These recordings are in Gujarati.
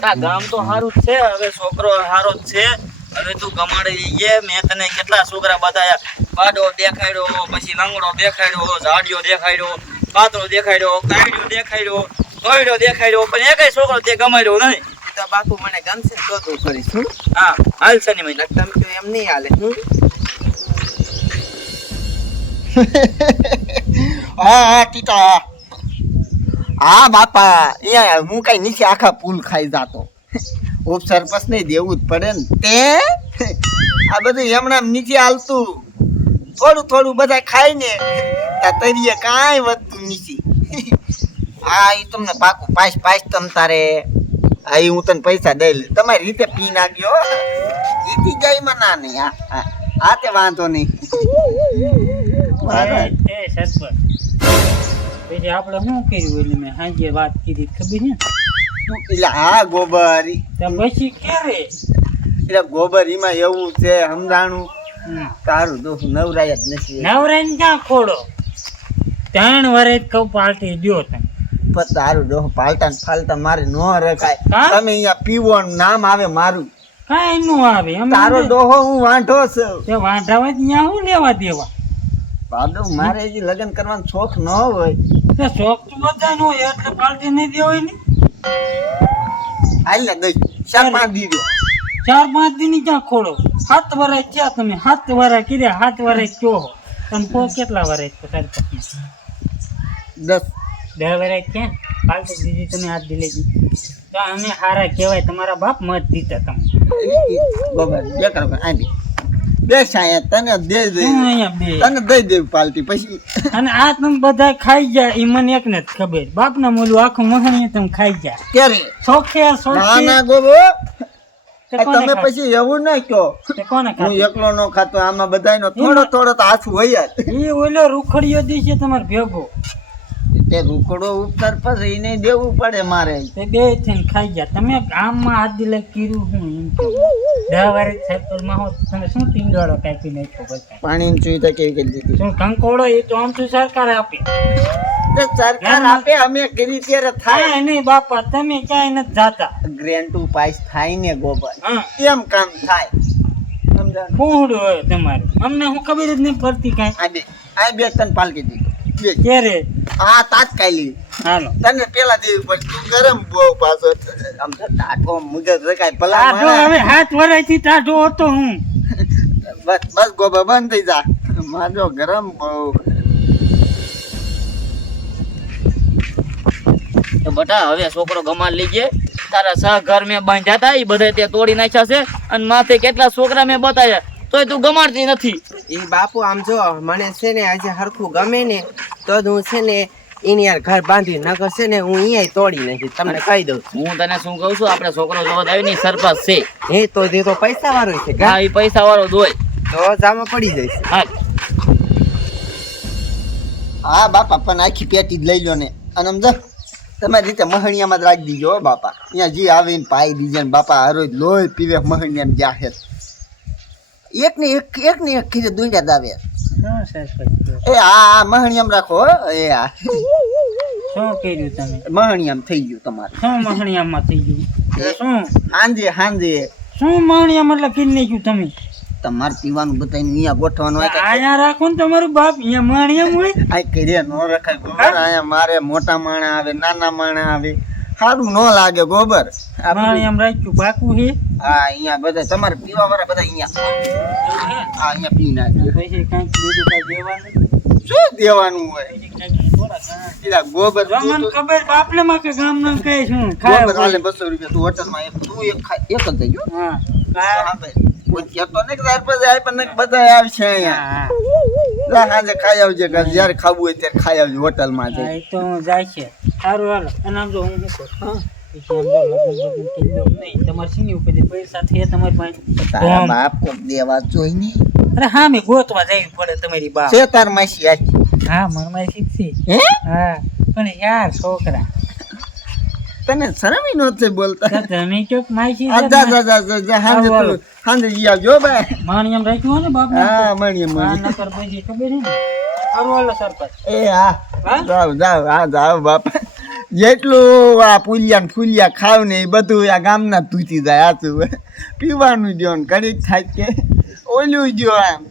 બટા ગામ તો સારું જ છે, હવે છોકરો સારો જ છે. હવે તું ગમાડી ગયે. મેં તને કેટલા છોકરા બતાયા. પાડો દેખાડ્યો, પછી લંગડો દેખાડ્યો, ઝાડિયો દેખાડ્યો, પાતળો દેખાડ્યો, કાયડો દેખાડ્યો, કોયડો દેખાડ્યો, પણ એકેય છોકરો તે ગમાડ્યો નહીં. તો બાપુ મને ગમશે તો તું કરીશ. હા હાલ છે ને મહિના તમે તો એમ નહીં હાલે. હા ટીટા. હા બાપા, અહીંયા હું કઈ નીચે આખા પુલ ખાઈ જાતો. ઓપ સરપસ ને દેવું જ પડે ને. તે આ બધું એમણામ નીચે હાલતું થોડું થોડું બધા ખાઈ ને તરીએ કાંઈ વધતું નીચે. હા એ તમને પાકું પાસ પાસ તમ તારે. હા એ હું તને પૈસા દઈ લે, તમારી રીતે પી નાખ્યો. જીતી જાય માં ના નહીં. હા હા તે વાંધો નહીં. પછી આપણે શું કર્યું એટલે મેં સાંજે વાત કરી ખબર છે. એટલે હા ગોબર પછી ક્યારે એટલે ગોબર એમાં એવું છે સમજાણું. તારું દોસ્ત નવરાય જ નથી. નવરાઈને ક્યાં ખોડો 3 વર્ષ કહું પાર્ટી દો તમે. પણ તારું દોસ્ત પાલટા ફાલતા મારે ન રખાય. હા? તમે અહીંયા પીવાનું નામ આવે મારું. કાંઈ નું આવે તારો ડોહો હું વાંઢો છું. તે વાંઢાવા ત્યાં હું લેવા દેવા. બાદુ મારે હજી લગ્ન કરવાનો શોખ ન હોય. તે શોખ તો બધા નો હોય એટલે પાર્ટી નહીં દેવાય ને. હાલ ને દઈ 4-5 દીધો. 4-5 દિન ક્યાં ખોડો. 7 વર્ષ ક્યાં તમે 7 વર્ષ કર્યા. 7 વર્ષ કયો તમે કહો કેટલા વર્ષ છો તારી પત્ની? 10 વર્ષ ક્યાં પાર્ટી દીધી તમે હાથ દિલેજી. તો અમે હારા કહેવાય તમારા બાપ મત દીધા તમે. ગોબર બે કરો આંબી બે સાયા તને દે દે. હું અહીંયા બે તને દઈ દે પાલટી પછી. અને આ તમે બધા ખાઈ ગયા એ મને એકને જ ખબર. બાપના મોલું આખું મહણી તમે ખાઈ ગયા. ક્યારે શોખે ના શોખે ના ગોબો તે કોને તમે ખાધું? પછી એવું ના કહો. તે કોને હું ખાધું? એકલો નો ખાતો. આમાં બધાયનો થોડો થોડો તો હાથ હોય જ. એ ઓલો રૂખડીયો દેશે તમારે ભેગો. તે રૂકડો ઉપચાર પછી એને દેવું પડે મારે. તે બે થઈને ખાઈ ગયા. તમે ગામમાં હાથ દિલે કર્યું હું એમ કહું. 10 વર્ષ સાયકલમાં હો તમે શું ટીંગાળો કાપી નાખ્યો બધા. પાણીની સુવિધા કેવી કરી દીધી? શું કંકોડો એ તો આમ તો સરકાર આપે. તે સરકાર આપે અમે કરી ત્યારે થાય. હા નહીં બાપા તમે ક્યાંય નથી જાતા. ગ્રેન્ડ ટુ પાસ થાય ને ગોબર હા એમ કામ થાય. સમજાણું? ફૂંડ હોય તમારે. અમને હું ખબર જ નહીં પડતી કાંઈ. આ બે તને પાલટી દીધું. બે ક્યારે આ તાત્કાલિક હાલો તને પેલા દેવી પડે. તું ગરમ બહુ પાછો આમ તો ટાઢો મગજ રખાય ભલા ટાઢો હવે 7 વર્ષથી ટાઢો હતો હું. બસ બસ ગોબર બંધ થઈ જા. માજો ગરમ બહુ. તો બટા હવે છોકરો ગમાડ લઈ ગયે. તારા સહઘર મેં બાંધ્યા હતા એ બધા તે તોડી નાખ્યા છે. અને માથે કેટલા છોકરા મેં બતાવ્યા તોય તું ગમાડતી નથી. એ બાપુ આમ જો મને છે ને આજે હરખું ગમે ને તો જ હું છે ને એની યાર ઘર બાંધી નગર છે ને હું અહીંયા તોડી નાખી. તમને કહી દઉં છું. હું તને શું કહું છું, આપણે છોકરો જોવા આવી ને સરપંચ છે. એ તો જે તો પૈસા વાળો છે હા એ પૈસા વાળો દોય. તો જામાં પડી જઈશ. હાલ હા બાપા પણ આખી પેટી જ લઈ લો ને. અને સમજો તમારી રીતે મહણિયામાં જ રાખી દીજો હો બાપા. અહીંયા જે આવીને પાઈ દીજે ને બાપા હરોજ લોહી પીવે મહણિયાને જાહેર. એક ને એક ખીરે દુંડા જ આવે. શું સરપંચ એ આ મહણિયામ રાખો હો. એ આ શું કર્યું તમે? મહણિયામ થઈ ગયું તમારે. શું મહણિયામાં થઈ ગયું? શું હાંજે હાંજે શું મહણિયા મતલબ કરી નાખ્યું તમે? તમારે પીવાનું બતાવીને અહીંયા ગોઠવાનું હોય. અહીંયા રાખો ને તમારું બાપ અહીંયા મહણિયામ હોય. આ ઘરે ન રખાય ગોબર. અહીંયા મારે મોટા માણા આવે નાના માણા આવે સારું ન લાગે ગોબર. મહણિયામ રાખ્યું પાકું છે. હા અહીંયા બધા તમારે પીવા વાળા બધા અહીંયા. હા અહીંયા પી નાખે. પછી કાંઈક બીજું કાંઈ દેવાનું શું દેવાનું હોય? પછી કાંઈક થોડા ઘણા. એલા ગોબર જો મને ખબર બાપને માં કે ગામના કઈ શું ખાય ગોબર હાલે 200 રૂપિયા તું હોટલમાં એક તું એક જ થઈ ગયો. હા હા ભાઈ કોઈ કહેતો ને કે તાર પાસે આય પણ બધા આવશે અહીંયા. લા હાજે ખાઈ આવજે કે જ્યારે ખાવું હોય ત્યારે ખાઈ આવજે હોટલમાં જઈ. એ તો જાય છે. સારું હાલો. અને આમ જો હું શું કરું તમારે સીની ઉપર પૈસા છે તમારી પાસે? તારા બાપ કોક દેવા જોઈ ને. અરે હા મેં ગોતવા જવી પડે તમારી બાપ. છે તાર માસી આખી. હા મને શીખશે. હે હા પણ યાર છોકરા તને શરમ ય નહોતી બોલતા. તો તમે ચોક માસી આ જા જા જા જા હાંજે તું હાંજે ઈ આવજો ભાઈ. માણિયમ રાખ્યું હોય ને બાપ હા મણીએ મણીએ. નકર પછી ખબર હે ને. સારું હાલો સરપંચ. એ હા હા? જાવ જાવ હા જાવ બાપા. જેટલું આ પુલિયા ને ફુલિયા ખાવ ને એ બધું આ ગામના તૂટી જાય આચું પીવાનું દ્યો ને ઘડીક થાય કે ઓલું દ્યો આમ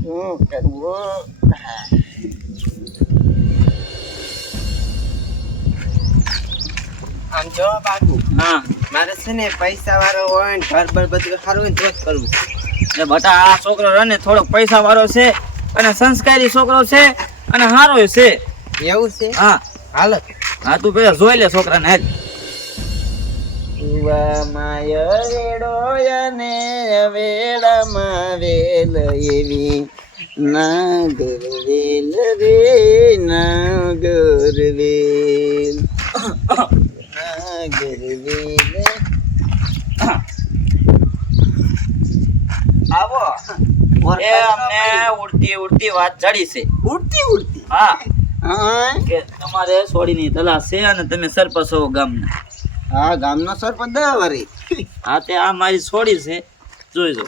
શું કરવું આમ જો બાપુ હા મારે છે ને પૈસા વાળો હોય ને ઘર બર બધું સારું હોય ને તો જ કરવું. એ બટા આ છોકરો રહે ને થોડોક પૈસા વાળો છે અને સંસ્કારી છોકરો છે અને હારો છે. એવું છે? હા હાલો. હા તું પેલા જોઈ લે છોકરાને હાલ. માય વેડો અને વેડામાં વેલ એવી નાગર વેલ રે નાગર વેલ નાગર વેલ આવો એ અમને ઉડતી ઉડતી વાત જડી છે. ઉડતી ઉડતી હા હા કે તમારે સોડીની તલાશ છે અને તમે સરપંચ છો ગામના. હા ગામનો સરપંચ 10 વરી હા તે આ મારી સોડી છે જોઈ જો.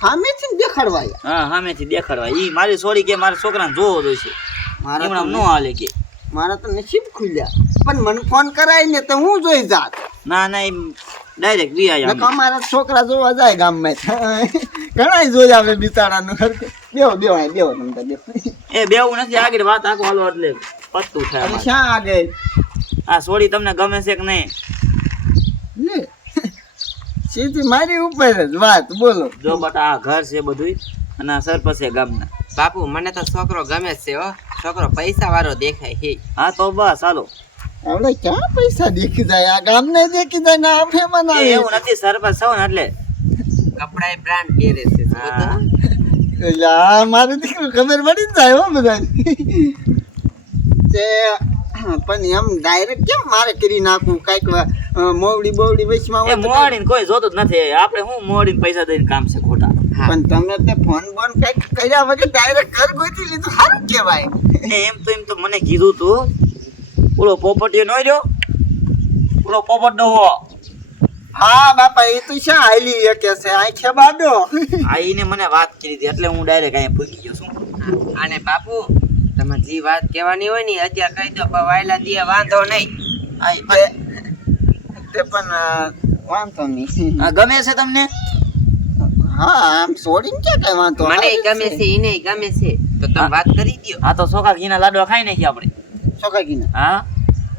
સામેથી દેખાડવાય હા સામેથી દેખાડવા ઈ મારી સોડી કે મારા છોકરાને જોવો જોઈશે. મારા એમણે તો નો હાલે કે મારા તો નસીબ ખુલ્યા પણ મને ફોન કરાય ને તો હું જોઈ જાત ના ના એમ ડાયરેક્ટ વી આયા નકર અમારા છોકરા જોવા જાય ગામમાં ઘણા જોઈ આવે બિચારાનું બેહો બેહો અહીં બેહો તમે તો બેહો એ બેવું નથી આગળ વાત આખો હાલો એટલે પત્તું થાય અરે અમારે. શા આગળ આ સોડી તમને ગમે છે કે નહીં? લે સીધી મારી ઉપર જ વાત બોલો જો બટા આ ઘર છે બધુંય અને આ સરપંચ છે ગામના. બાપુ મને તો છોકરો ગમે જ છે હો. છોકરો પૈસા વાળો દેખાય છે. હા તો બસ હાલો. આપણે ક્યાં પૈસા દેખી જાય આ ગામને દેખી જાય ને આ ફેમન એ આવે એવું નથી સરપંચ છો ને એટલે કપડાય બ્રાન્ડ પહેરે છે. હા. એટલે આ મારું દીકરું ખબર પડી જ જાય હો બધા તે પણ એમ ડાયરેક્ટ કેમ મારે કરી નાખવું કાંઈક મોવડી બોવડી વચમાં એ હોય તો મોડીને કોઈ જોતું જ નથી. આપણે શું મોડીને પૈસા દઈને કામ છે ખોટા. પણ તમે તે ફોન બોન કઈક કર્યા વગર ડાયરેક્ટ ઘર ગોતી લીધું સારું કહેવાય એમ તો મને કીધું તું ઓલો પોપટીયો નો રહ્યો ઓલો પોપટ ડોહો હા બાપા એ તો શા હાલી કે છે આંખે બાડો આ ઈને મને વાત કરી હતી એટલે હું ડાયરેક્ટ અહીંયા પૂકી ગયો છું. અને બાપુ તમે જે વાત કહેવાની હોય ને અત્યારે કહી દો પણ વાયલા દીએ વાંધો નહીં. તે પણ વાંધો નહીં આ ગમે છે તમને? હા આમ છોડીને ક્યાં કઈ વાંધો મને ગમે છે એને ગમે છે તો તમે વાત કરી દો. હા તો સોખા ઘીના લાડવા ખાઈ નાખી આપણે. છોકરીને હા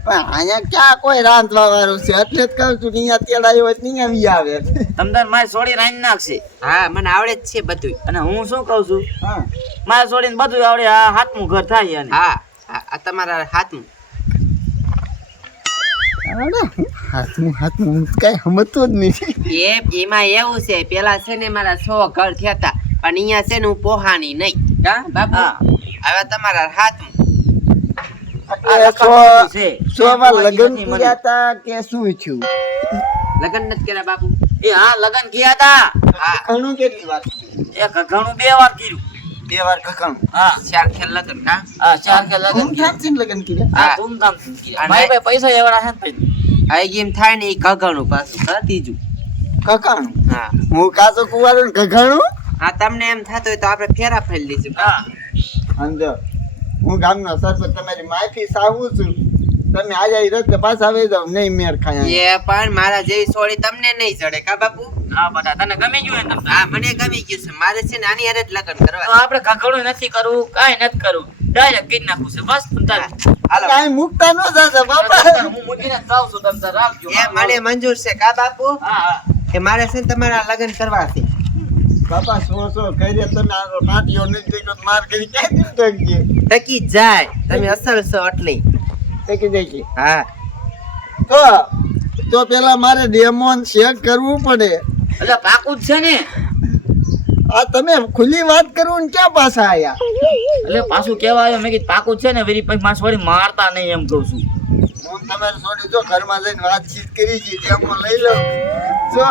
પણ અહીંયા ક્યાં કોઈ રાંધવા વાળું છે એટલે જ કહું છું કે અહીંયા તેડાયો હોય તો અહીંયા આવે તમ તાર મારી સોડી રાંધી નાખશે. હા મને આવડે જ છે બધું. અને હું શું કહું છું હા મારી સોડીને બધું આવડે. આ હાથમું ઘર થાય અને હા આ તમારા હાથમાં હાથમાં કઈ સમજતો જ નહીં એમાં એવું છે પેલા છે ને મારા 100 ઘર થયા હતા પણ અહીંયા છે ને હું પોહાની નહીં કા બાપુ. હા. હવે તમારા હાથમાં આ લખવાનું છે. સોમાં લગ્ન મને. કર્યા હતા કે શું થયું લગ્ન નથી કર્યા બાપુ. એ હા લગન ગયા તા. હા ઘણું કેટલી વાત એ ઘણું 2 વાર કર્યું. 2 વાર ઘણું હા 4 ખેલ લગ્ન કા. હા 4 કે લગન હું ક્યાંથી લગ્ન કર્યા હા હા. ધૂમધામથી કર્યા. અને- મારી પાસે પૈસા એવડા છે ને ભાઈ. આ એમ થાય ને એ ઘઘણું પાછું હા ત્રીજું. ઘણું હા હું કાચો કુવારો ને ઘણું હા તમને એમ થતું હોય તો આપણે ફેરા ફેરી લઈશું. હા સમજો હું ગામનો સરપંચ તમારી માફી સાવું છું તમે આજે રસ્તે પાછા આવી જાવ નહીં મેર ખાયા એ પણ મારા જેવી સોળી તમને નહીં ચડે કા બાપુ. હા બટા તને ગમી ગયું ને તમને? હા મને ગમી ગયું છે. મારે છે ને આની હારે જ લગ્ન તો કરવા. આપણે ઘઘડું નથી કરવું કાંઈ નથી કરવું ડાયરેક્ટ કરી નાખવું છે બસ તમ તારે. હાલો કાંઈ મુકતા ન જાતા બાપા હું મૂકીને જ જાઉં છું તમ તારે રાખજો. એ મને મંજૂર છે કા બાપુ. હા હા કે મારે છે ને તમારા લગ્ન કરવા છે. બાપા સો કરીએ તમે આનો પાટીઓ નથી દેખો તો માર કરી ક્યાં દીધું ટકીએ ટકી જાય તમે અસલ છો એટલે. ટકી દેખી હા તો પેલા મારે ડેમોન ચેક કરવું પડે એટલે પાકું જ છે ને. આ તમે ખુલ્લી વાત કરવું ને ક્યાં પાછા આયા એટલે પાછું કેવા આવ્યો મેં કીધું પાકું જ છે ને વેરી પછી મારી સોરી મારતા નહીં એમ કહું છું. હું તમારી છોડી જો ઘરમાં જઈને વાતચીત કરી છે ડેમો લઈ લો જો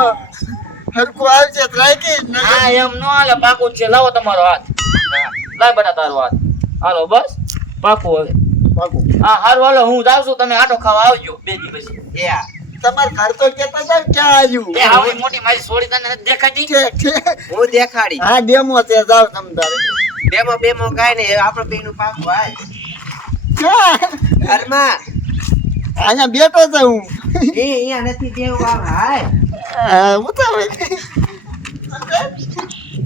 હરકું આવશે તો રાખી હા એમ નો હાલે પાકું જ છે. લાવો તમારો હાથ. લાય બેટા તારો હાથ. હાલો બસ પાકું હવે. પાકું હા હારું હાલો હું જાઉં છું. તમે આટો ખાવા આવજો 2 દિવસ પછી. એ હા. તમાર ઘર તો કેતા હતા ક્યાં આવ્યું એ આવડી મોટી મારી સોડી તને નથી દેખાતી? હું દેખાડી. હા ડેમો છે જાવ તમ તારે બેમો કાંઈ નહીં આપણે બેનું પાકું હાલ. ક્યાં? ઘર ઘરમાં અહીંયા બેઠો છે હું એ અહીંયા નથી દેવું આવે હાય ઉતાવે